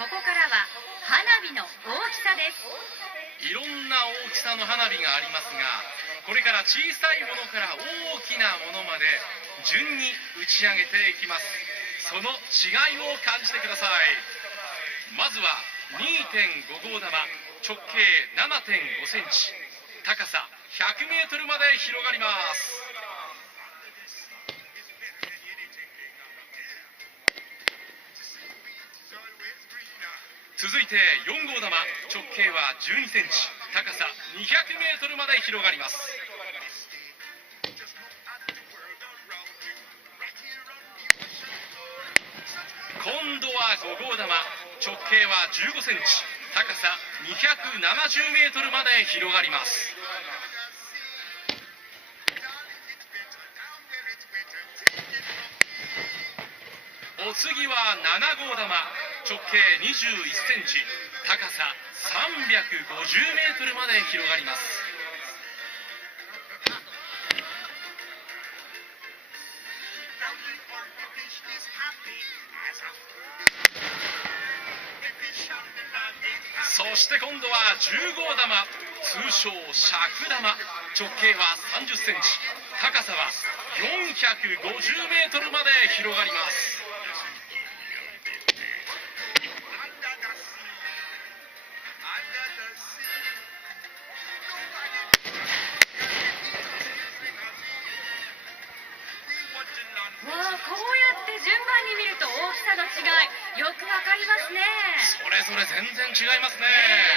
ここからは花火の大きさです。いろんな大きさの花火がありますが、これから小さいものから大きなものまで順に打ち上げていきます。その違いを感じてください。まずは 2.5 号玉、直径 7.5 センチ、高さ100メートルまで広がります。続いて4号玉、直径は12センチ、高さ200メートルまで広がります。今度は5号玉、直径は15センチ、高さ270メートルまで広がります。お次は7号玉、直径21センチ、高さ350メートルまで広がります。そして今度は10号玉、通称尺玉、直径は30センチ、高さは450メートルまで広がります。わあ、こうやって順番に見ると大きさの違いよくわかりますね。それぞれ全然違いますね。